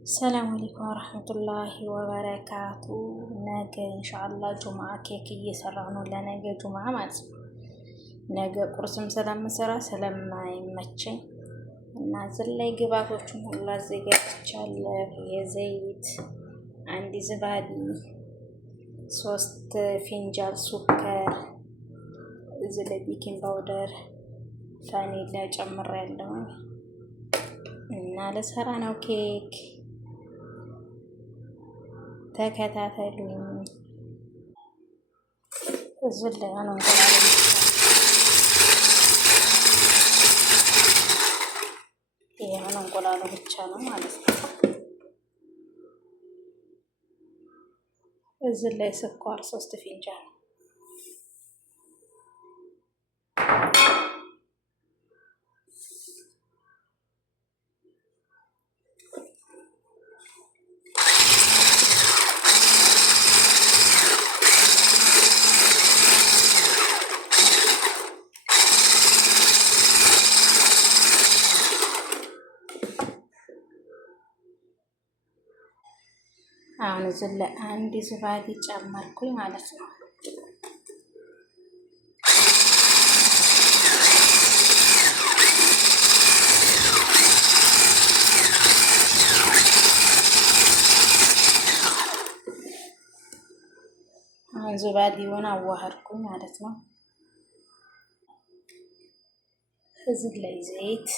ሰላም አለይኩም ወራህመቱላሂ ወበረካቱ። ነገ ኢንሻአላህ ጁምዓ ኬክ እየሰራሁ ነው፣ ለነገ ጁምዓ ማለት ነው። ነገ ቁርስም ስለምሰራ ስለማይመቸኝ እና እዚህ ላይ ግብአቶቹን ሁሉ አዘጋጅቻለሁ። የዘይት አንድ ዝባዲ፣ 3 ፊንጃል ሱከር፣ እዚህ ላይ ቤኪንግ ፓውደር፣ ቫኒላ ጨምሬያለሁ እና ለሰራ ነው ኬክ። ተከታተሉኝ። እዚህ ላይ ነው እንቁላሉ ብቻ ነው ማለት ነው። እዚህ ላይ ስኳር 3 ፊንጃል፣ አሁን እዚህ ላይ አንድ ዝባዲ ጨመርኩኝ ማለት ነው። አሁን ዝባዲውን አዋህድኩኝ ማለት ነው። እዚህ ላይ ዘይት፣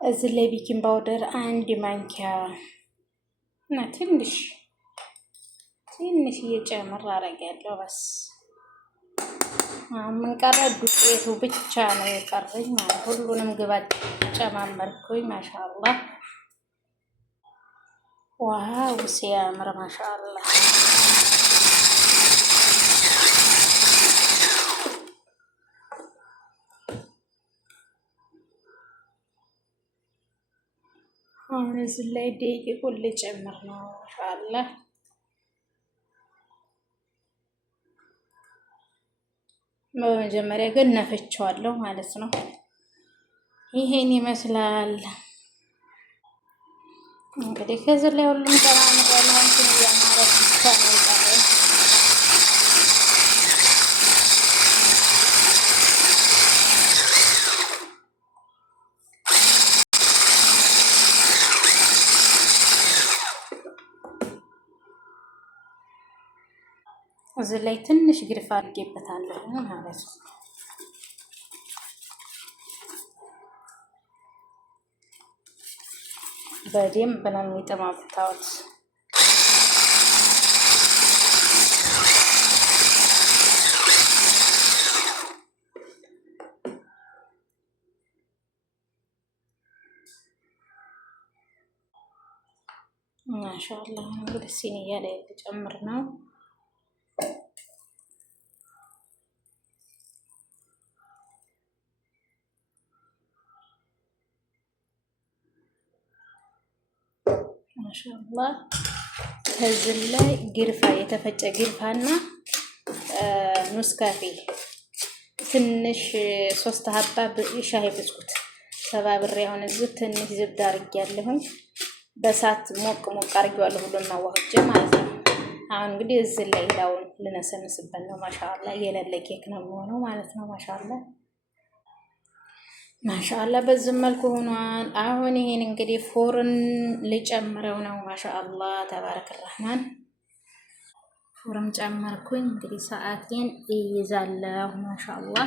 እዚህ ላይ ቤኪንግ ፓውደር 1 ማንኪያ እና ትንሽ እየጨመር አደርጋለሁ። በስ ምን ቀረ? ዱቄቱ ብቻ ነው የቀረኝ ማለት ሁሉንም ግብአት ጨማመርኩኝ። ማሻአላህ ዋው ሲያምር ማሻአላህ። አሁን እዚህ ላይ ደቂቁን ልጨምር ነው ማሻአላህ። በመጀመሪያ ግን ነፍቼዋለሁ ማለት ነው። ይሄን ይመስላል እንግዲህ። ከዚህ ላይ ሁሉም ጨማምሬያለሁ። እንትን እያማረች ብቻ ነው የቀረኝ። እዚህ ላይ ትንሽ ግርፋ አድርጌበታለሁ ማለት ነው። በደንብ ነው የሚጠማብታውት። ማሻአላህ እንግዲህ ሲኒያ ላይ ልጨምር ነው። ማሻአላህ ከዚህ ላይ ግርፋ፣ የተፈጨ ግርፋና ኑስካፌ ትንሽ 3 ሀባ ሻይ ብስኩት ሰባብሬ አሁን እዚህ ትንሽ ዝብዳ አድርጌያለሁኝ። በሳት ሞቅ አድርጌዋለሁ ሁሉን አዋህጄ ማለት ነው። አሁን እንግዲህ እዚህ ላይ ላውን ልነሰንስበት ነው። ማሻአላህ የሌለ ኬክ ነው የሚሆነው ማለት ነው። ማሻአላህ በዚህ መልኩ ሆኗል። አሁን ይሄን እንግዲህ ፎርን ልጨምረው ነው። ማሻአላህ ተባረከ ረህማን። ፎርም ጨመርኩኝ እንግዲህ ሰዓቴን ይይዛለሁ። ማሻአላህ